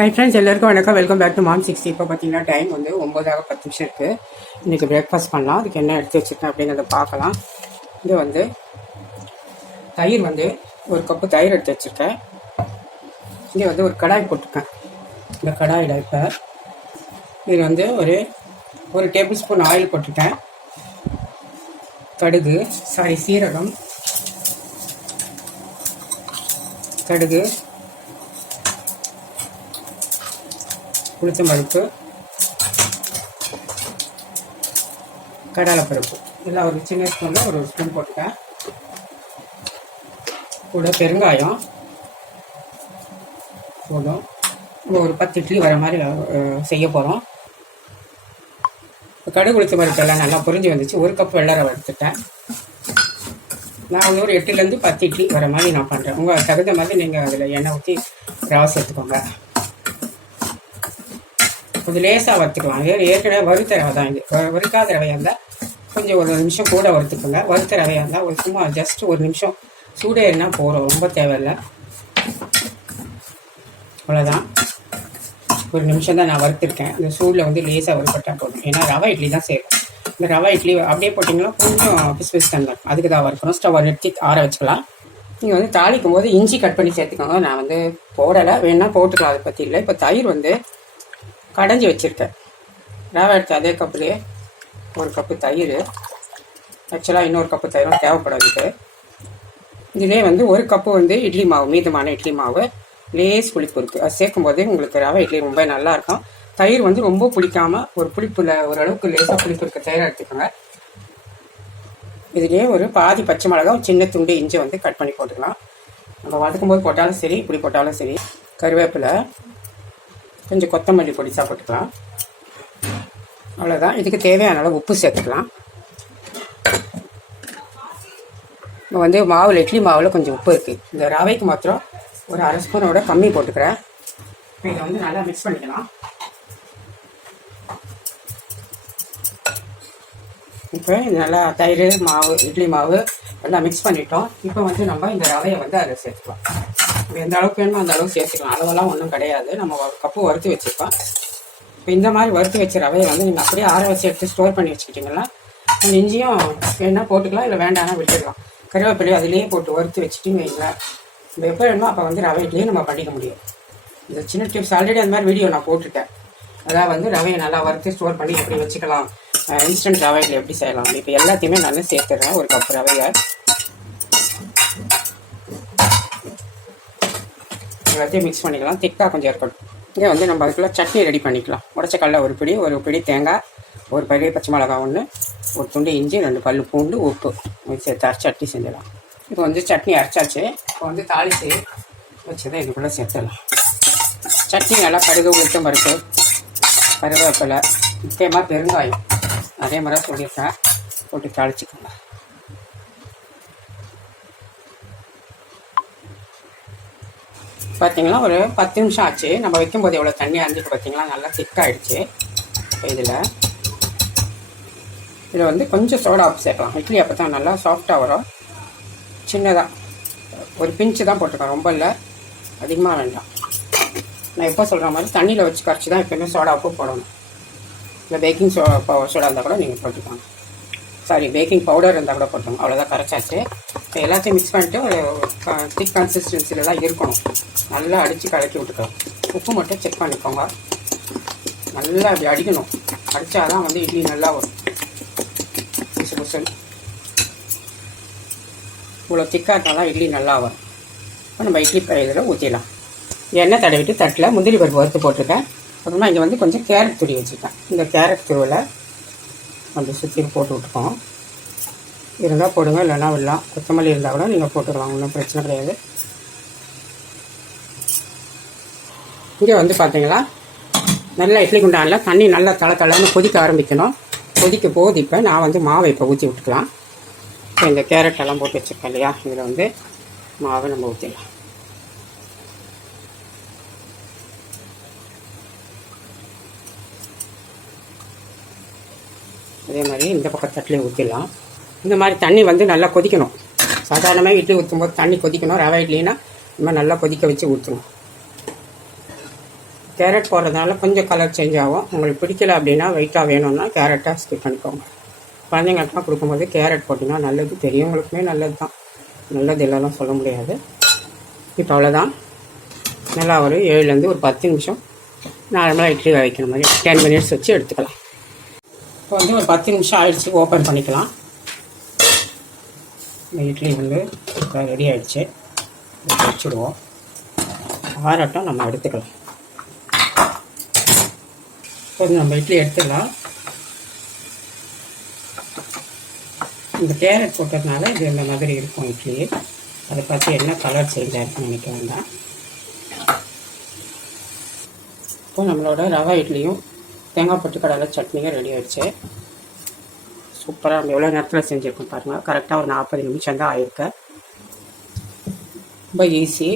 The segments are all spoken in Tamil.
ஹை ஃப்ரெண்ட்ஸ் எல்லாருக்கும் வணக்கம். Welcome back to Maan sixty இப்போ பார்த்தீங்கன்னா டைம் வந்து ஒம்பதாக பத்து நிமிஷம் இருக்குது இன்றைக்கி பிரேக்ஃபாஸ்ட் பண்ணலாம். அதுக்கு என்ன எடுத்து வச்சுருக்கேன் அப்படிங்கிறத பார்க்கலாம். இது வந்து தயிர் வந்து ஒரு கப்பு தயிர் எடுத்து வச்சுருக்கேன். இங்கே வந்து ஒரு கடாய் போட்டிருக்கேன். இந்த கடாயில் இப்போ இது வந்து ஒரு ஒரு டேபிள் ஸ்பூன் ஆயில் போட்டிருக்கேன். கடுகு சாரி சீரகம். கடுகு உளுத்தம் பருப்பு கடலைப்பருப்பு. இதெல்லாம் ஒரு சின்ன ஸ்பூனில் ஒரு ஸ்பூன் போட்டுட்டேன். கூட பெருங்காயம். போதும். ஒரு பத்து இட்லி வர மாதிரி செய்ய போகிறோம் கடுகு உளுத்தம் பருப்பு எல்லாம் நல்லா புரிஞ்சு வந்துச்சு. ஒரு கப் வெள்ளரை வறுத்துட்டேன் நான் வந்து ஒரு எட்டுலேருந்து பத்து இட்லி வர மாதிரி நான் பண்ணுறேன் உங்கள் தகுந்த மாதிரி நீங்கள் அதில் எண்ணெய் ஊற்றி ரவை சேர்த்துக்கோங்க. கொஞ்சம் லேசாக வறுத்துக்கலாம் ஏ- ஏற்கனவே வறுத்த ரவை தான் இது. வறுக்காத ரவையாக இருந்தால் கொஞ்சம் ஒரு நிமிஷம் கூட வறுத்துக்கோங்க. வறுத்த ரவையாக இருந்தால் ஒரு சும்மா ஜஸ்ட் ஒரு நிமிஷம் சூடேறினா போகிறோம் ரொம்ப தேவையில்லை. அவ்வளோதான் ஒரு நிமிஷம் தான் நான் வறுத்துருக்கேன். இந்த சூடில் வந்து லேசாக வறுப்பட்டா போதும். ஏன்னா ரவை இட்லி தான் செய்வோம் இந்த ரவை இட்லி அப்படியே போட்டிங்கன்னா கொஞ்சம் பிஸ் பிஸ் தந்தோம் அதுக்கு தான் வறுக்கணும். ஸ்டவ் நிறுத்தி ஆற வச்சுக்கலாம். நீங்கள் வந்து தாளிக்கும் போது இஞ்சி கட் பண்ணி சேர்த்துக்கோங்க. நான் வந்து போடலை. வேணால் போட்டுக்கலாம். அதை பற்றி இல்லை. இப்போ தயிர் வந்து கடைஞ்சி வச்சுருக்கேன். ரவை எடுத்து அதே கப்புலேயே ஒரு கப்பு தயிர். ஆக்சுவலாக இன்னொரு கப்பு தயிரும் தேவைப்படாதுக்கு இதுலேயே வந்து ஒரு கப்பு வந்து இட்லி மாவு மீதமான இட்லி மாவு லேஸ் புளிப்பு இருக்குது அது சேர்க்கும் போதே உங்களுக்கு ரவை இட்லி ரொம்ப நல்லாயிருக்கும் தயிர் வந்து ரொம்ப புளிக்காமல் ஒரு புளிப்பில் ஓரளவுக்கு லேசாக புளிப்பு இருக்க தயிரை எடுத்துக்கோங்க. இதுலேயே ஒரு பாதி பச்சை மிளகா ஒரு சின்ன துண்டு இஞ்சி வந்து கட் பண்ணி போட்டுக்கலாம். நம்ம வதக்கும் போது போட்டாலும் சரி இப்படி போட்டாலும் சரி. கருவேப்பிலை கொஞ்சம் கொத்தமல்லி பொடிசா போட்டுக்கலாம். அவ்வளோதான் இதுக்கு தேவையான அளவு உப்பு சேர்த்துக்கலாம். இப்போ வந்து மாவில் இட்லி மாவில் கொஞ்சம் உப்பு இருக்குது இந்த ரவைக்கு மாத்திரம் ஒரு அரை ஸ்பூனோட கம்மி போட்டுக்கிறேன் இதை வந்து நல்லா மிக்ஸ் பண்ணிக்கலாம். இப்போ இது நல்லா தயிர் மாவு இட்லி மாவு எல்லாம் மிக்ஸ் பண்ணிட்டோம். இப்போ வந்து நம்ம இந்த ரவையை வந்து அதில் சேர்த்துக்கலாம். எந்த அளவுக்கு வேணுமோ அந்த அளவுக்கு சேர்த்துக்கலாம். அளவெல்லாம் ஒன்றும் கிடையாது. நம்ம கப்பு வறுத்து வச்சுருக்கோம். இப்போ இந்த மாதிரி வறுத்து வச்ச ரவையை வந்து நீங்கள் அப்படியே ஆற வச்சு எடுத்து ஸ்டோர் பண்ணி வச்சுக்கிட்டிங்கன்னா இஞ்சியும் வேணால் போட்டுக்கலாம் இல்லை வேண்டாம்னா விட்டுடலாம். கருவேப்பிலையும் அதிலேயே போட்டு வறுத்து வச்சுட்டிங்க வைங்களேன். நம்ம எப்போ வேணுமோ அப்போ வந்து ரவை இட்லியே நம்ம பண்ணிக்க முடியும். இந்த சின்ன டிப்ஸ் ஆல்ரெடி அந்த மாதிரி வீடியோ நான் போட்டுட்டேன் அதாவது வந்து ரவையை நல்லா வறுத்து ஸ்டோர் பண்ணி எப்படி வச்சுக்கலாம் இன்ஸ்டன்ட் ரவையில் எப்படி செய்யலாம். இப்போ எல்லாத்தையுமே நான் சேர்த்துறேன். ஒரு கப் ரவையை. எல்லாத்தையும் மிக்ஸ் பண்ணிக்கலாம். திக்காக கொஞ்சம் இருக்கட்டும் இங்கே வந்து நம்ம அதுக்குள்ள சட்னி ரெடி பண்ணிக்கலாம். உடச்ச கடல ஒரு பிடி ஒரு பிடி தேங்காய் ஒரு பெரிய பச்சை மிளகா ஒன்று ஒரு துண்டு இஞ்சி ரெண்டு பல் பூண்டு உப்பு. சேர்த்து அரைச்சி சட்னி செஞ்சிடலாம். இப்போ வந்து சட்னி அரைச்சாச்சு. இப்போ வந்து தாளித்து வச்சதை இதுக்குள்ளே சேர்த்துடலாம். சட்னி நல்லா கடுகு உளுத்தம் பருப்பு கருவேப்பிலை முக்கியமாக பெருங்காயம். அதே மாதிரி தான் சொல்லியிருக்கேன். போட்டு தாளிச்சுக்கோங்க. பார்த்தீங்களா ஒரு பத்து நிமிஷம் ஆச்சு. நம்ம வைக்கும்போது எவ்வளோ தண்ணி அரைஞ்சிட்டு பார்த்தீங்களா நல்லா திக்காயிடுச்சு ஆகிடுச்சு இதில் இதில் வந்து கொஞ்சம் சோடா உப்பு சேர்க்கலாம். இட்லி அப்போ தான் நல்லா சாஃப்டாக வரும். சின்னதாக ஒரு பிஞ்சு தான் போட்டிருக்கேன். ரொம்ப இல்லை. அதிகமாக வேண்டாம். நான் எப்போ சொல்கிற மாதிரி தண்ணியில் வச்சு கரைச்சி தான் எப்போயுமே சோடா உப்பு போடணும். இல்லை பேக்கிங் சோ சோடா இருந்தால் கூட நீங்கள் போட்டுக்கோங்க. சாரி பேக்கிங் பவுடர் இருந்தால் கூட போட்டோம் அவ்வளோதான் கரைச்சாச்சு. இப்போ எல்லாத்தையும் மிக்ஸ் பண்ணிட்டு ஒரு திக் கன்சிஸ்டன்சியில் தான் இருக்கணும். நல்லா அடித்து கலக்கி விட்டுக்கலாம் உப்பு மட்டும் செக் பண்ணிக்கோங்க. நல்லா அப்படி அடிக்கணும். அடித்தா தான் வந்து இட்லி நல்லா வரும். புசு புசுன்னு. இவ்வளோ திக்காக இருந்தால் தான் இட்லி நல்லா வரும். இப்போ நம்ம இட்லி இதில் ஊற்றிடலாம் எண்ணெய் தடவிட்டு தட்டில் முந்திரி பருப்பு வறுத்து போட்டிருக்கேன். அப்புறமா இங்கே வந்து கொஞ்சம் கேரட் துரி வச்சுருக்கேன். இந்த கேரட் துருவில் அப்படி சுற்றி போட்டு விட்டுருக்கோம் இருந்தால் போடுங்க இல்லைன்னா விடலாம். கொத்தமல்லி இருந்தால் கூட நீங்கள் போட்டுக்கலாம் ஒன்றும் பிரச்சனை கிடையாது. இங்கே வந்து பார்த்தீங்களா நல்லா இட்லி குண்டானில் தண்ணி நல்லா தலை தலைன்னு கொதிக்க ஆரம்பிக்கணும். கொதிக்க போது இப்போ நான் வந்து மாவை இப்போ ஊற்றி விட்டுக்கலாம். இந்த கேரட் எல்லாம் போட்டு வச்சுருக்கேன் இல்லையா? இதில் வந்து மாவை நம்ம ஊற்றிடலாம் அதே மாதிரி இந்த பக்கம் தட்டிலையும் ஊற்றிடலாம் இந்த மாதிரி தண்ணி வந்து நல்லா கொதிக்கணும். சாதாரணமாக இட்லி ஊற்றும் போது தண்ணி கொதிக்கணும். ரவை இட்லினா இந்த மாதிரி நல்லா கொதிக்க வச்சு ஊற்றணும் கேரட் போடுறதுனால கொஞ்சம் கலர் சேஞ்ச் ஆகும். உங்களுக்கு பிடிக்கல அப்படின்னா வெயிட்டாக வேணும்னா கேரட்டாக ஸ்கிப் பண்ணிக்கோங்க. குழந்தைங்களுக்குலாம் கொடுக்கும்போது கேரட் போட்டிங்கன்னா நல்லது. பெரியவங்களுக்குமே நல்லது தான் நல்லது இல்லைலாம் சொல்ல முடியாது. இப்போ அவ்வளோதான் நல்லா ஒரு ஏழுலேருந்து ஒரு பத்து நிமிஷம் நார்மலாக இட்லி வைக்கிற மாதிரி டென் மினிட்ஸ் வச்சு எடுத்துக்கலாம். இப்போ வந்து ஒரு பத்து நிமிஷம் ஆயிடுச்சு ஓப்பன் பண்ணிக்கலாம். இந்த இட்லி வந்து இப்போ ரெடி ஆகிடுச்சு வச்சுடுவோம். ஆரட்டம் நம்ம எடுத்துக்கலாம். கொஞ்சம் நம்ம இட்லி எடுத்துடலாம். இந்த கேரட் போட்டதுனால இது இந்த மாதிரி இருக்கும் இட்லி. அதை பார்த்து என்ன கலர் சேஞ்ச் ஆயிருக்குன்னு நினைக்க வேண்டாம். இப்போ நம்மளோட ரவா இட்லியும் தேங்காய் போட்டு கடலை சட்னிங்க ரெடி ஆயிடுச்சு. சூப்பராக நம்ம எவ்வளோ நேரத்தில் செஞ்சுருக்கோம் பாருங்கள் கரெக்டாக ஒரு நாற்பது நிமிஷம் தான் ஆயிருக்கு. ரொம்ப ஈஸி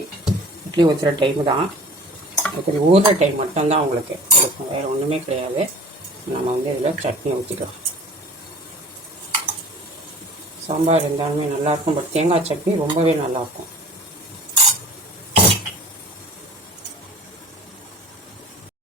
இட்லி ஊற்றுற டைம் தான். இப்படி ஊறுற டைம் மட்டும்தான் உங்களுக்கு இருக்கும் வேறு ஒன்றுமே கிடையாது. நம்ம வந்து இதில் சட்னி ஊற்றிக்கலாம் சாம்பார் இருந்தாலுமே நல்லாயிருக்கும் பட் தேங்காய் சட்னி ரொம்பவே நல்லாயிருக்கும்